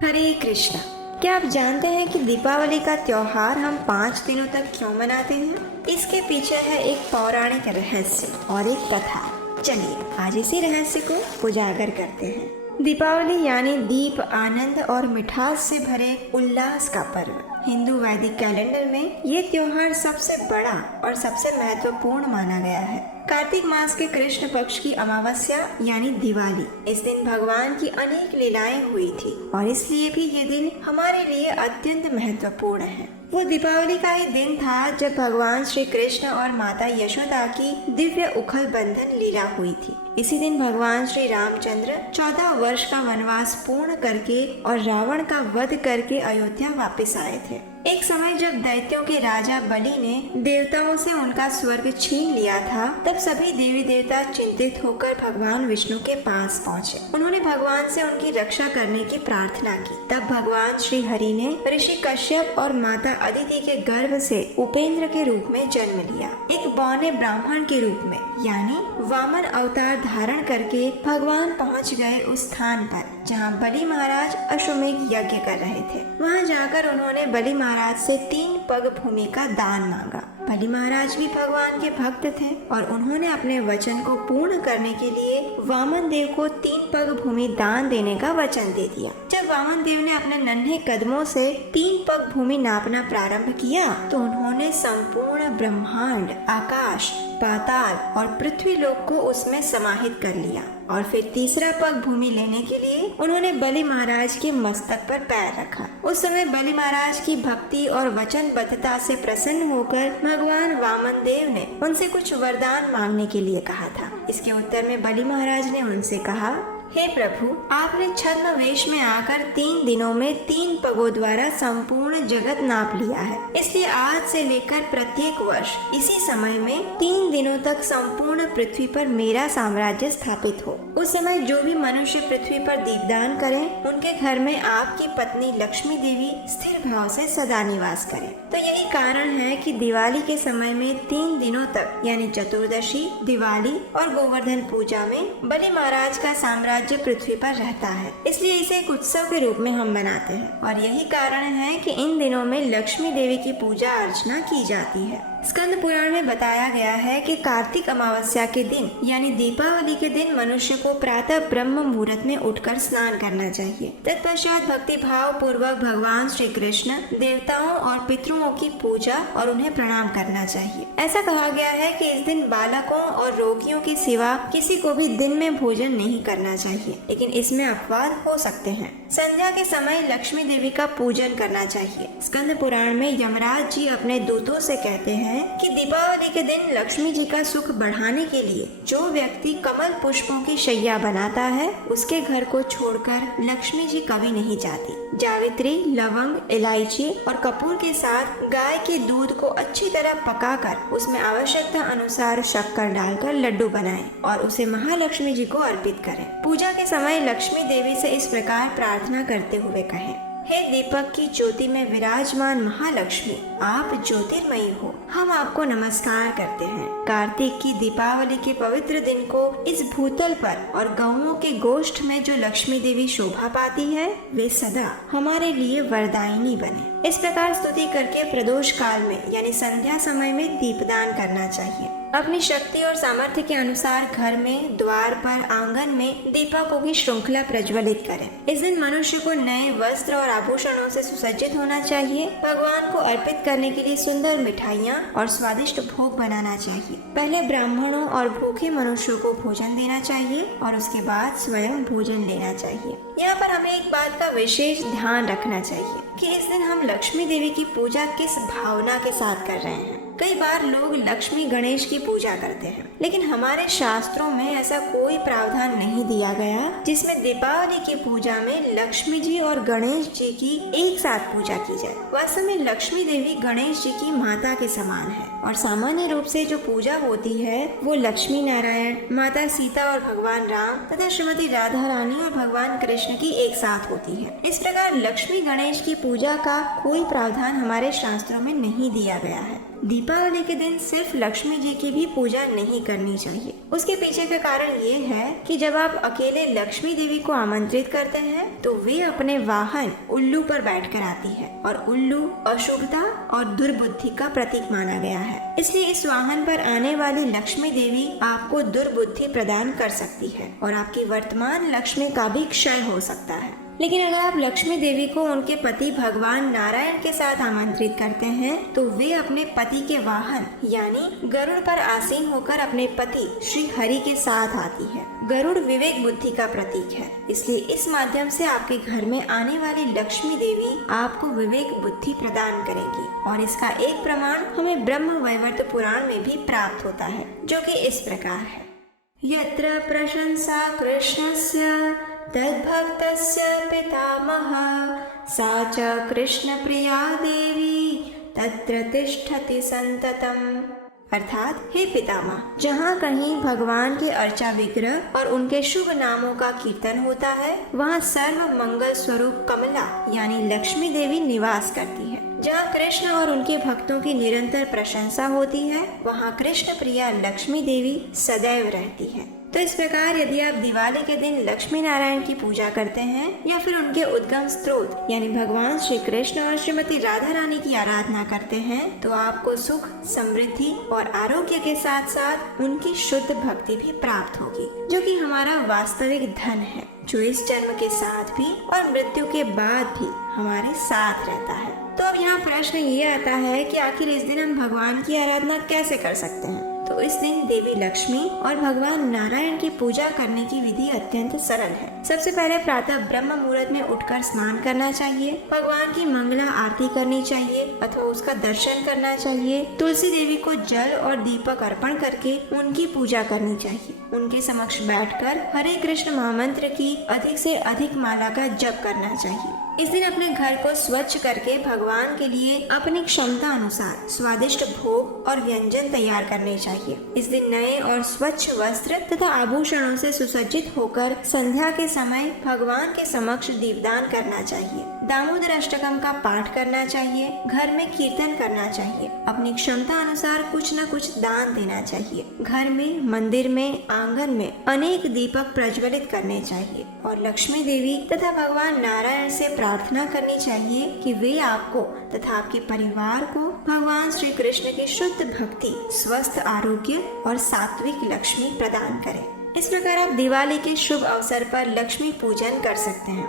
हरे कृष्णा। क्या आप जानते हैं कि दीपावली का त्योहार हम 5 दिनों तक क्यों मनाते हैं? इसके पीछे है एक पौराणिक रहस्य और एक कथा। चलिए आज इसी रहस्य को उजागर करते हैं। दीपावली यानी दीप, आनंद और मिठास से भरे उल्लास का पर्व। हिंदू वैदिक कैलेंडर में ये त्योहार सबसे बड़ा और सबसे महत्वपूर्ण माना गया है। कार्तिक मास के कृष्ण पक्ष की अमावस्या यानी दिवाली, इस दिन भगवान की अनेक लीलाएं हुई थी और इसलिए भी ये दिन हमारे लिए अत्यंत महत्वपूर्ण है। वो दीपावली का ही दिन था जब भगवान श्री कृष्ण और माता यशोदा की दिव्य उखल बंधन लीला हुई थी। इसी दिन भगवान श्री रामचंद्र 14 वर्ष का वनवास पूर्ण करके और रावण का वध करके अयोध्या वापस आए थे। एक समय जब दैत्यों के राजा बलि ने देवताओं से उनका स्वर्ग छीन लिया था, तब सभी देवी देवता चिंतित होकर भगवान विष्णु के पास पहुँचे। उन्होंने भगवान से उनकी रक्षा करने की प्रार्थना की। तब भगवान श्री हरि ने ऋषि कश्यप और माता अदिति के गर्भ से उपेंद्र के रूप में जन्म लिया। एक बौने ब्राह्मण के रूप में यानी वामन अवतार धारण करके भगवान पहुंच गए उस स्थान पर जहां बलि महाराज अश्वमेध यज्ञ कर रहे थे। वहां जाकर उन्होंने बलि महाराज से 3 पग भूमि का दान मांगा। बलि महाराज भी भगवान के भक्त थे और उन्होंने अपने वचन को पूर्ण करने के लिए वामन देव को 3 पग भूमि दान देने का वचन दे दिया। जब वामन देव ने अपने नन्हे कदमों से 3 पग भूमि नापना प्रारंभ किया तो उन्होंने संपूर्ण ब्रह्मांड, आकाश, पाताल और पृथ्वी लोक को उसमें समाहित कर लिया और फिर तीसरा पग भूमि लेने के लिए उन्होंने बलि महाराज के मस्तक पर पैर रखा। उस समय बलि महाराज की भक्ति और वचनबद्धता से प्रसन्न होकर भगवान वामन देव ने उनसे कुछ वरदान मांगने के लिए कहा था। इसके उत्तर में बलि महाराज ने उनसे कहा, हे प्रभु, आपने छद्म वेश में आकर 3 दिनों में 3 पगों द्वारा संपूर्ण जगत नाप लिया है। इसलिए आज से लेकर प्रत्येक वर्ष इसी समय में 3 दिनों तक संपूर्ण पृथ्वी पर मेरा साम्राज्य स्थापित हो। उस समय जो भी मनुष्य पृथ्वी पर दीपदान करें, उनके घर में आपकी पत्नी लक्ष्मी देवी स्थिर भाव से सदा निवास करें। तो यही कारण है कि दिवाली के समय में 3 दिनों तक यानी चतुर्दशी, दिवाली और गोवर्धन पूजा में बलि महाराज का साम्राज्य पृथ्वी पर रहता है। इसलिए इसे एक उत्सव के रूप में हम मनाते हैं और यही कारण है कि इन दिनों में लक्ष्मी देवी की पूजा अर्चना की जाती है। स्कंद पुराण में बताया गया है कि कार्तिक अमावस्या के दिन यानी दीपावली के दिन मनुष्य को प्रातः ब्रह्म मुहूर्त में उठकर स्नान करना चाहिए। तत्पश्चात भक्ति भाव पूर्वक भगवान श्री कृष्ण, देवताओं और पितरों की पूजा और उन्हें प्रणाम करना चाहिए। ऐसा कहा गया है कि इस दिन बालकों और रोगियों के सिवा किसी को भी दिन में भोजन नहीं करना चाहिए, लेकिन इसमें अपवाद हो सकते हैं। संध्या के समय लक्ष्मी देवी का पूजन करना चाहिए। स्कंद पुराण में यमराज जी अपने दूतों से कहते हैं कि दीपावली के दिन लक्ष्मी जी का सुख बढ़ाने के लिए जो व्यक्ति कमल पुष्पों की शैया बनाता है, उसके घर को छोड़कर लक्ष्मी जी कभी नहीं जाती। जावित्री, लवंग, इलायची और कपूर के साथ गाय के दूध को अच्छी तरह पकाकर उसमें आवश्यकता अनुसार शक्कर डालकर लड्डू बनाएं और उसे महालक्ष्मी जी को अर्पित करें। पूजा के समय लक्ष्मी देवी से इस प्रकार प्रार्थना करते हुए कहें, हे दीपक की ज्योति में विराजमान महालक्ष्मी, आप ज्योतिर्मयी हो, हम आपको नमस्कार करते हैं। कार्तिक की दीपावली के पवित्र दिन को इस भूतल पर और गौओं के गोष्ठ में जो लक्ष्मी देवी शोभा पाती है, वे सदा हमारे लिए वरदायिनी बने। इस प्रकार स्तुति करके प्रदोष काल में यानी संध्या समय में दीपदान करना चाहिए। अपनी शक्ति और सामर्थ्य के अनुसार घर में, द्वार पर, आंगन में दीपकों की श्रृंखला प्रज्वलित करें। इस दिन मनुष्य को नए वस्त्र और आभूषणों से सुसज्जित होना चाहिए। भगवान को अर्पित करने के लिए सुंदर मिठाइयाँ और स्वादिष्ट भोग बनाना चाहिए। पहले ब्राह्मणों और भूखे मनुष्यों को भोजन देना चाहिए और उसके बाद स्वयं भोजन लेना चाहिए। यहाँ पर हमें एक बात का विशेष ध्यान रखना चाहिए कि इस दिन हम लक्ष्मी देवी की पूजा किस भावना के साथ कर रहे हैं। कई बार लोग लक्ष्मी गणेश की पूजा करते हैं, लेकिन हमारे शास्त्रों में ऐसा कोई प्रावधान नहीं दिया गया जिसमें दीपावली की पूजा में लक्ष्मी जी और गणेश जी की एक साथ पूजा की जाए। वास्तव में लक्ष्मी देवी गणेश जी की माता के समान है और सामान्य रूप से जो पूजा होती है वो लक्ष्मी नारायण, माता सीता और भगवान राम तथा श्रीमती राधा रानी और भगवान कृष्ण की एक साथ होती है। इस प्रकार लक्ष्मी गणेश की पूजा का कोई प्रावधान हमारे शास्त्रों में नहीं दिया गया है। दीपावली के दिन सिर्फ लक्ष्मी जी की भी पूजा नहीं करनी चाहिए। उसके पीछे का कारण ये है कि जब आप अकेले लक्ष्मी देवी को आमंत्रित करते हैं तो वे अपने वाहन उल्लू पर बैठकर आती है और उल्लू अशुभता और दुर्बुद्धि का प्रतीक माना गया है। इसलिए इस वाहन पर आने वाली लक्ष्मी देवी आपको दुर्बुद्धि प्रदान कर सकती है और आपकी वर्तमान लक्ष्मी का भी क्षय हो सकता है। लेकिन अगर आप लक्ष्मी देवी को उनके पति भगवान नारायण के साथ आमंत्रित करते हैं तो वे अपने पति के वाहन यानी गरुड़ पर आसीन होकर अपने पति श्री हरि के साथ आती है। गरुड़ विवेक बुद्धि का प्रतीक है, इसलिए इस माध्यम से आपके घर में आने वाली लक्ष्मी देवी आपको विवेक बुद्धि प्रदान करेगी। और इसका एक प्रमाण हमें ब्रह्म वैवर्त पुराण में भी प्राप्त होता है, जो कि इस प्रकार है। यत्र प्रशंसा कृष्णस्य तद्भक्तस्य पितामहः सा च कृष्णप्रिया देवी तत्र तिष्ठति संततम्। अर्थात हे पितामह, जहाँ कहीं भगवान के अर्चा विग्रह और उनके शुभ नामों का कीर्तन होता है वहाँ सर्व मंगल स्वरूप कमला यानी लक्ष्मी देवी निवास करती है। जहाँ कृष्ण और उनके भक्तों की निरंतर प्रशंसा होती है वहाँ कृष्ण प्रिया लक्ष्मी देवी सदैव रहती है। तो इस प्रकार यदि आप दिवाली के दिन लक्ष्मी नारायण की पूजा करते हैं या फिर उनके उद्गम स्रोत यानी भगवान श्री कृष्ण और श्रीमती राधा रानी की आराधना करते हैं तो आपको सुख, समृद्धि और आरोग्य के साथ साथ उनकी शुद्ध भक्ति भी प्राप्त होगी, जो कि हमारा वास्तविक धन है, जो इस जन्म के साथ भी और मृत्यु के बाद भी हमारे साथ रहता है। तो अब यहाँ प्रश्न ये आता है कि आखिर इस दिन हम भगवान की आराधना कैसे कर सकते हैं। तो इस दिन देवी लक्ष्मी और भगवान नारायण की पूजा करने की विधि अत्यंत सरल है। सबसे पहले प्रातः ब्रह्म मुहूर्त में उठकर स्नान करना चाहिए, भगवान की मंगला आरती करनी चाहिए अथवा उसका दर्शन करना चाहिए। तुलसी देवी को जल और दीपक अर्पण करके उनकी पूजा करनी चाहिए। उनके समक्ष बैठकर हरे कृष्ण महामंत्र की अधिक से अधिक माला का जप करना चाहिए। इस दिन अपने घर को स्वच्छ करके भगवान के लिए अपनी क्षमता अनुसार स्वादिष्ट भोग और व्यंजन तैयार करने चाहिए। इस दिन नए और स्वच्छ वस्त्र तथा आभूषणों से सुसज्जित होकर संध्या के समय भगवान के समक्ष दीपदान करना चाहिए। दामोदर अष्टकम का पाठ करना चाहिए, घर में कीर्तन करना चाहिए, अपनी क्षमता अनुसार कुछ न कुछ दान देना चाहिए। घर में, मंदिर में, आंगन में अनेक दीपक प्रज्वलित करने चाहिए और लक्ष्मी देवी तथा भगवान नारायण से प्रार्थना करनी चाहिए कि वे आपको तथा आपके परिवार को भगवान श्री कृष्ण की शुद्ध भक्ति, स्वस्थ आरोग्य और सात्विक लक्ष्मी प्रदान करें। इस प्रकार आप दिवाली के शुभ अवसर पर लक्ष्मी पूजन कर सकते हैं।